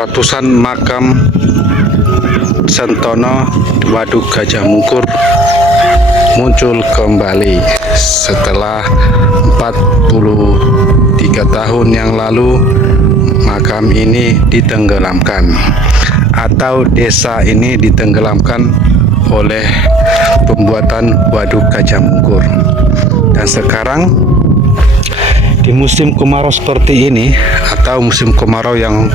ratusan makam Sentono Waduk Gajah Mungkur muncul kembali setelah 43 tahun yang lalu. Makam ini ditenggelamkan atau desa ini ditenggelamkan oleh pembuatan Waduk Gajah Mungkur. Dan sekarang di musim kemarau seperti ini atau musim kemarau yang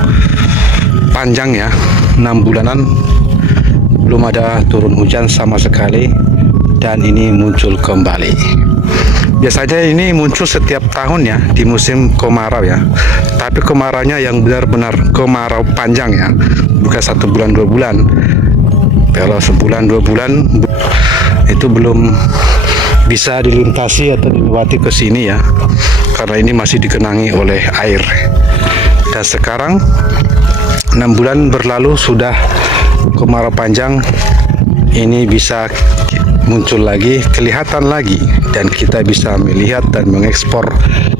panjang ya, 6 bulanan, belum ada turun hujan sama sekali, dan ini muncul kembali. Biasanya ini muncul setiap tahun ya di musim kemarau ya, tapi kemaraunya yang benar-benar kemarau panjang ya, bukan 1 bulan 2 bulan. Kalau sebulan 2 bulan itu belum bisa dilintasi atau dilewati ke sini ya, karena ini masih digenangi oleh air. Dan sekarang 6 bulan berlalu sudah kemarau panjang, ini bisa muncul lagi, kelihatan lagi, dan kita bisa melihat dan mengekspor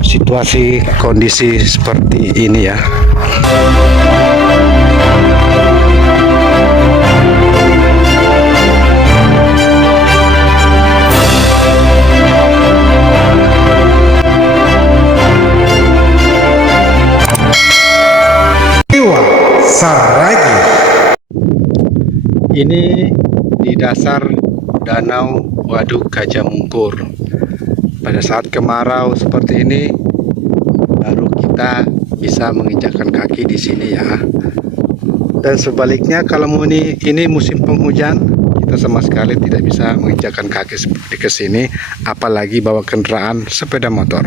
situasi kondisi seperti ini ya. Saragi. Ini di dasar Danau Waduk Gajah Mungkur. Pada saat kemarau seperti ini, baru kita bisa menginjakkan kaki di sini ya. Dan sebaliknya, kalau ini musim penghujan, kita sama sekali tidak bisa menginjakkan kaki seperti ke sini, apalagi bawa kendaraan sepeda motor.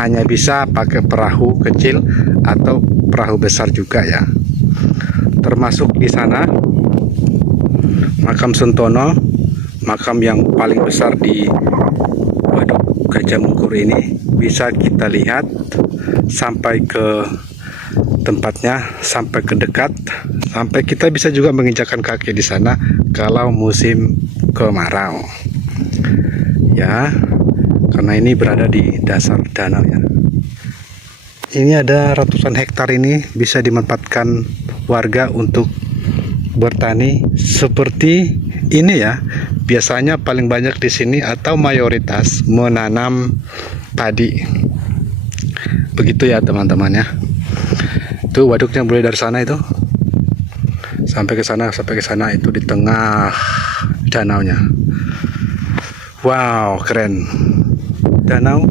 Hanya bisa pakai perahu kecil atau perahu besar juga ya. Termasuk di sana makam Sentono, makam yang paling besar di Waduk Gajah Mungkur ini, bisa kita lihat sampai ke tempatnya, sampai ke dekat, sampai kita bisa juga menginjakkan kaki di sana kalau musim kemarau ya, karena ini berada di dasar danau ya. Ini ada ratusan hektar, ini bisa dimanfaatkan warga untuk bertani seperti ini ya. Biasanya paling banyak di sini atau mayoritas menanam padi. Begitu ya teman-teman ya. Itu waduknya mulai dari sana itu sampai ke sana itu di tengah danaunya. Wow, keren. Danau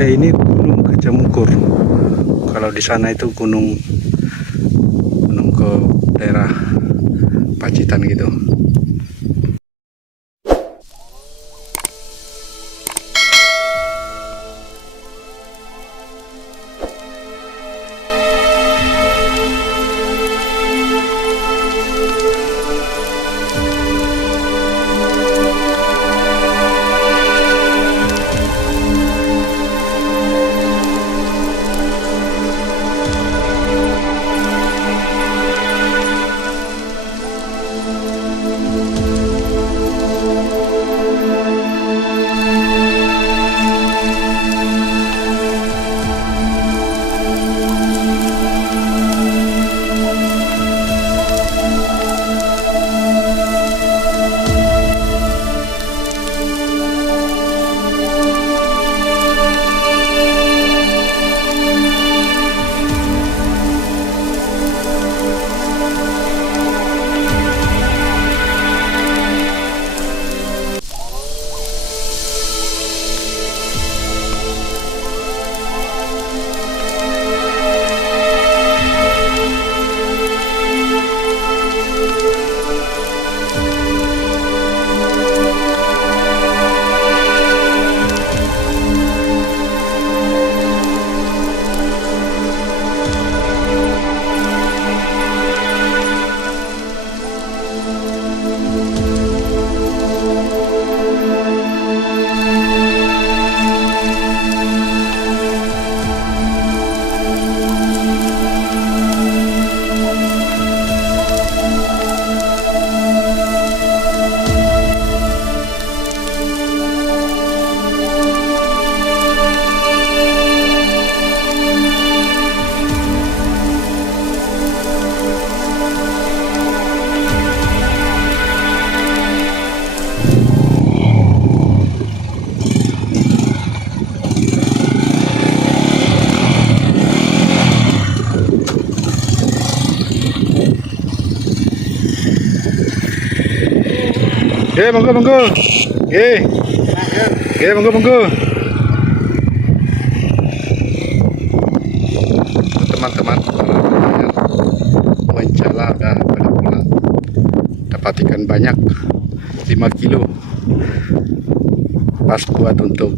ini Gunung Gajah Mungkur. Kalau di sana itu gunung ke daerah Pacitan gitu. Monggo monggo. Monggo monggo. Teman-teman mencala udah pada pulang. Dapat ikan banyak 5 kilo. Pas buat untuk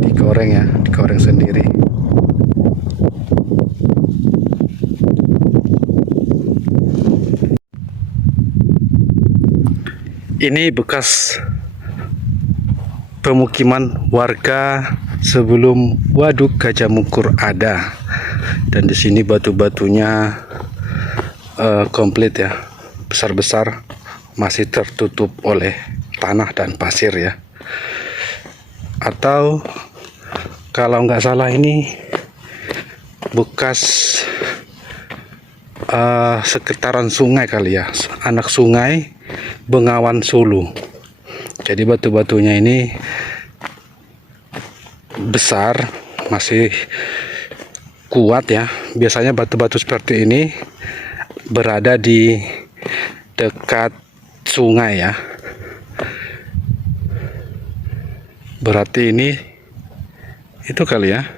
digoreng ya, digoreng sendiri. Ini bekas pemukiman warga sebelum Waduk Gajah Mungkur ada, dan di sini batu-batunya komplit ya, besar-besar, masih tertutup oleh tanah dan pasir ya. Atau kalau nggak salah ini bekas sekitaran sungai kali ya, anak sungai Bengawan Solo. Jadi batu-batunya ini besar, masih kuat ya. Biasanya batu-batu seperti ini berada di dekat sungai ya. Berarti ini itu kali ya,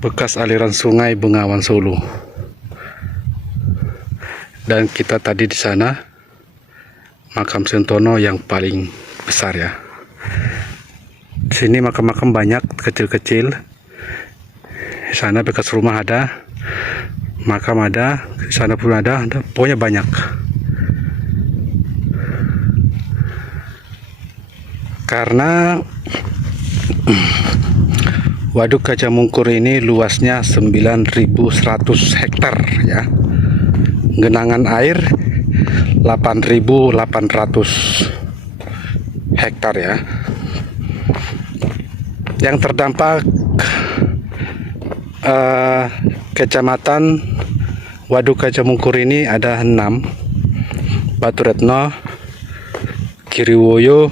bekas aliran sungai Bengawan Solo. Dan kita tadi di sana makam Sentono yang paling besar ya. Di sini makam-makam banyak kecil-kecil. Di sana bekas rumah ada, makam ada, di sana pun ada, pokoknya banyak. Karena Waduk Gajah Mungkur ini luasnya 9.100 hektar ya. Genangan air 8.800 hektar ya. Yang terdampak kecamatan Waduk Gajah Mungkur ini ada 6: Batu Retno, Kiriwoyo,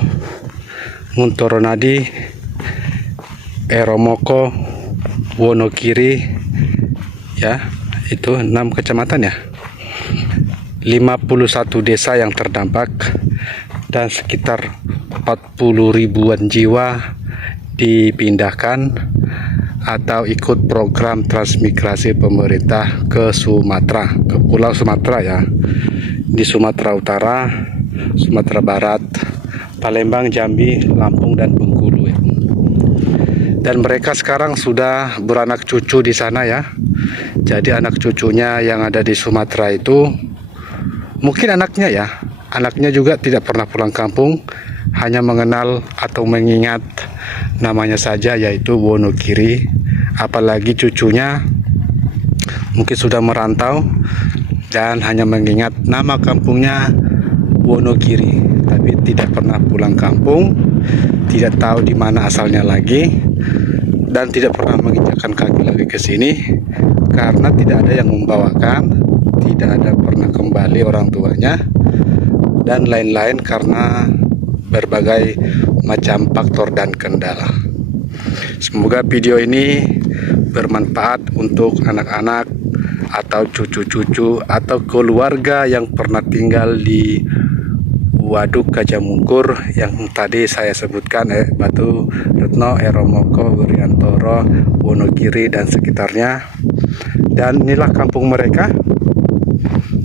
Nguntoronadi, Eromoko, Wonokiri ya. Itu 6 kecamatan ya. 51 desa yang terdampak dan sekitar 40 ribuan jiwa dipindahkan atau ikut program transmigrasi pemerintah ke Sumatera, ke Pulau Sumatera ya, di Sumatera Utara, Sumatera Barat, Palembang, Jambi, Lampung, dan Bengkulu ya. Dan mereka sekarang sudah beranak cucu di sana ya. Jadi anak cucunya yang ada di Sumatera itu mungkin anaknya juga tidak pernah pulang kampung, hanya mengenal atau mengingat namanya saja, yaitu Wonokiri. Apalagi cucunya mungkin sudah merantau dan hanya mengingat nama kampungnya Wonokiri, tapi tidak pernah pulang kampung, tidak tahu di mana asalnya lagi, dan tidak pernah menginjakkan kaki lagi ke sini karena tidak ada yang membawakan, tidak ada pernah kembali orang tuanya, dan lain-lain karena berbagai macam faktor dan kendala. Semoga video ini bermanfaat untuk anak-anak atau cucu-cucu atau keluarga yang pernah tinggal di Waduk Gajah Mungkur yang tadi saya sebutkan, Batu Retno, Eromoko, Wiriantoro, Wonokiri dan sekitarnya. Dan inilah kampung mereka.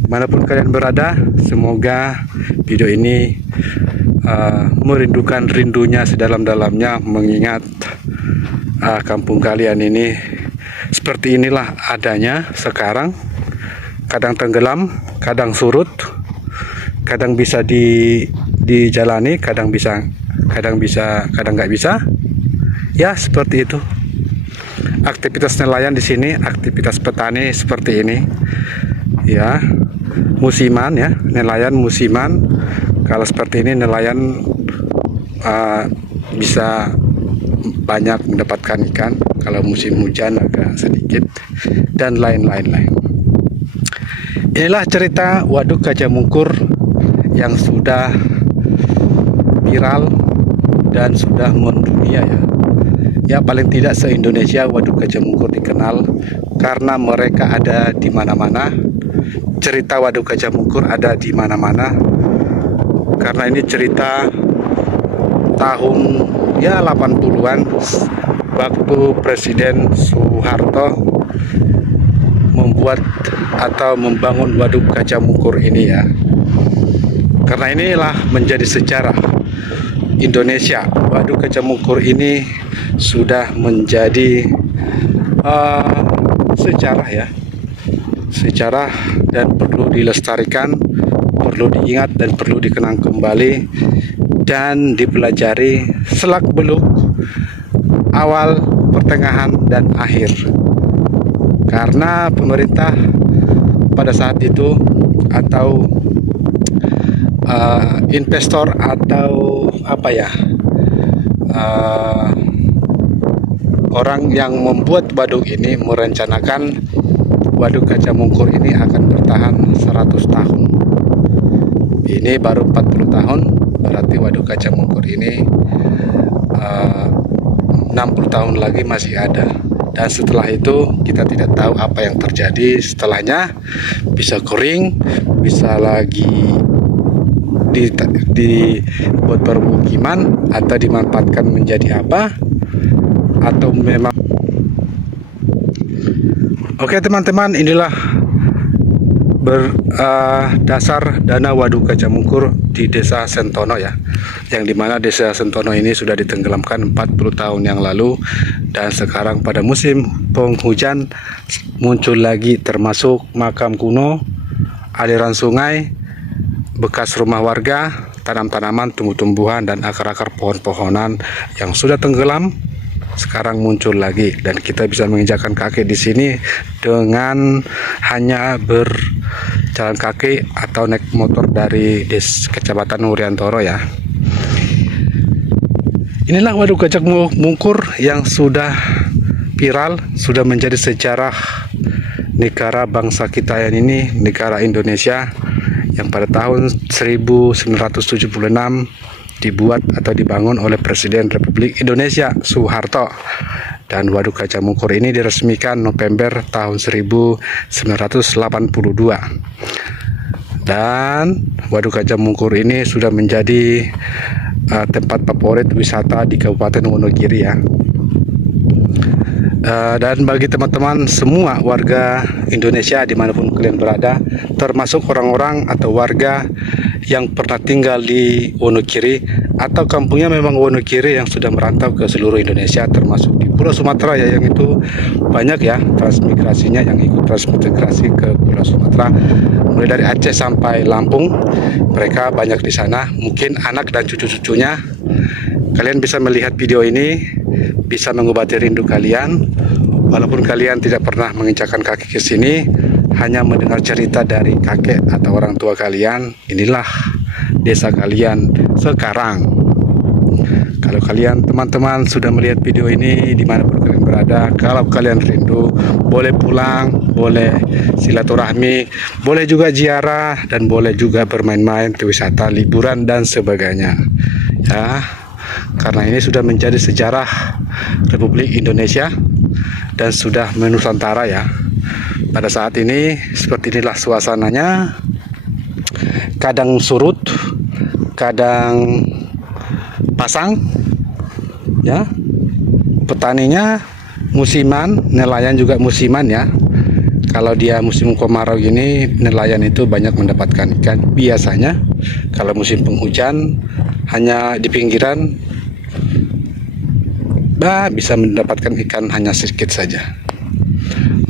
Manapun kalian berada, semoga video ini merindukan rindunya sedalam-dalamnya, mengingat kampung kalian ini seperti inilah adanya sekarang. Kadang tenggelam, kadang surut, kadang bisa dijalani, kadang nggak bisa. Ya seperti itu. Aktivitas nelayan di sini, aktivitas petani seperti ini. Ya, musiman ya, nelayan musiman. Kalau seperti ini nelayan bisa banyak mendapatkan ikan. Kalau musim hujan agak sedikit dan lain-lain. Inilah cerita Waduk Gajah Mungkur yang sudah viral dan sudah mendunia ya. Ya paling tidak se-Indonesia Waduk Gajah Mungkur dikenal karena mereka ada di mana-mana. Cerita Waduk Gajah Mungkur ada di mana-mana. karena ini cerita tahun ya 80-an waktu Presiden Soeharto membuat atau membangun Waduk Kacamungkur ini ya. Karena inilah menjadi sejarah Indonesia. Waduk Kacamungkur ini sudah menjadi sejarah ya. Sejarah dan perlu dilestarikan, perlu diingat dan perlu dikenang kembali dan dipelajari selak beluk awal, pertengahan dan akhir. Karena pemerintah pada saat itu atau investor atau apa ya, orang yang membuat waduk ini merencanakan Waduk Kacamungkur ini akan bertahan 100 tahun. Ini baru 40 tahun, berarti Waduk Kacamungkur ini 60 tahun lagi masih ada. Dan setelah itu kita tidak tahu apa yang terjadi setelahnya. Bisa kering, bisa lagi dibuat permukiman atau dimanfaatkan menjadi apa, atau memang. Oke teman-teman, inilah berdasar dana Waduk Kacamungkur di Desa Sentono ya, yang dimana Desa Sentono ini sudah ditenggelamkan 40 tahun yang lalu, dan sekarang pada musim penghujan muncul lagi, termasuk makam kuno, aliran sungai, bekas rumah warga, tanam-tanaman, tumbuh-tumbuhan dan akar-akar pohon-pohonan yang sudah tenggelam sekarang muncul lagi, dan kita bisa menginjakkan kaki di sini dengan hanya berjalan kaki atau naik motor dari Kecamatan Wuryantoro ya. Inilah Waduk Kacamungkur yang sudah viral, sudah menjadi sejarah negara bangsa kita ini, negara Indonesia, yang pada tahun 1976 dibuat atau dibangun oleh Presiden Republik Indonesia Soeharto. Dan Waduk Kacamungkur ini diresmikan November tahun 1982. Dan Waduk Kacamungkur ini sudah menjadi tempat favorit wisata di Kabupaten Wonogiri ya. Dan bagi teman-teman semua warga Indonesia dimanapun kalian berada, termasuk orang-orang atau warga yang pernah tinggal di Wonogiri atau kampungnya memang Wonogiri yang sudah merantau ke seluruh Indonesia, termasuk di Pulau Sumatera ya, yang itu banyak ya transmigrasinya, yang ikut transmigrasi ke Pulau Sumatera mulai dari Aceh sampai Lampung, mereka banyak di sana. Mungkin anak dan cucu-cucunya, kalian bisa melihat video ini, bisa mengobati rindu kalian. Walaupun kalian tidak pernah menginjakkan kaki ke sini, hanya mendengar cerita dari kakek atau orang tua kalian, inilah desa kalian sekarang. Kalau kalian teman-teman sudah melihat video ini dimanapun kalian berada, kalau kalian rindu, boleh pulang, boleh silaturahmi, boleh juga ziarah, dan boleh juga bermain-main, wisata, liburan dan sebagainya ya. Karena ini sudah menjadi sejarah Republik Indonesia dan sudah menusantara ya. Pada saat ini seperti inilah suasananya, kadang surut, kadang pasang ya. Petaninya musiman, nelayan juga musiman ya. Kalau dia musim kemarau gini, nelayan itu banyak mendapatkan ikan. Biasanya kalau musim penghujan hanya di pinggiran bisa mendapatkan ikan hanya sedikit saja.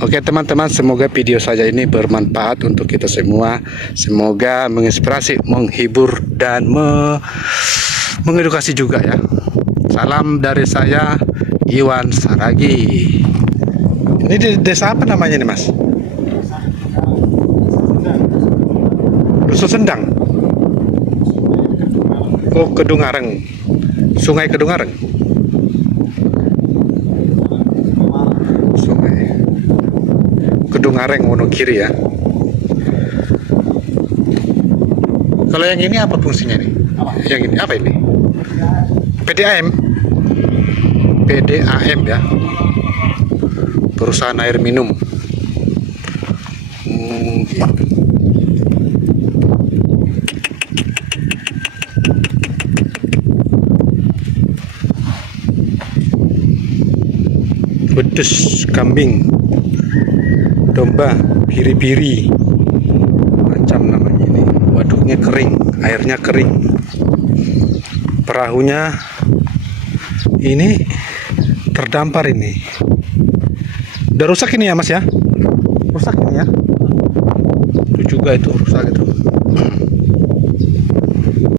Oke teman-teman, semoga video saya ini bermanfaat untuk kita semua. Semoga menginspirasi, menghibur dan mengedukasi juga ya. Salam dari saya, Iwan Saragi. Ini di desa apa namanya nih Mas? Dusun Sendang. Oh, Kedungareng. Sungai Kedungareng. Sungai Kedungareng, Wonogiri ya. Kalau yang ini apa fungsinya nih? Yang ini apa ini? PDAM. PDAM ya. Perusahaan air minum. Gitu. Bedes kambing, domba, biri-biri, macam namanya ini. Waduknya kering, airnya kering. Perahunya ini terdampar ini. Udah rusak ini ya Mas ya? Rusak ini ya? Itu juga itu rusak itu.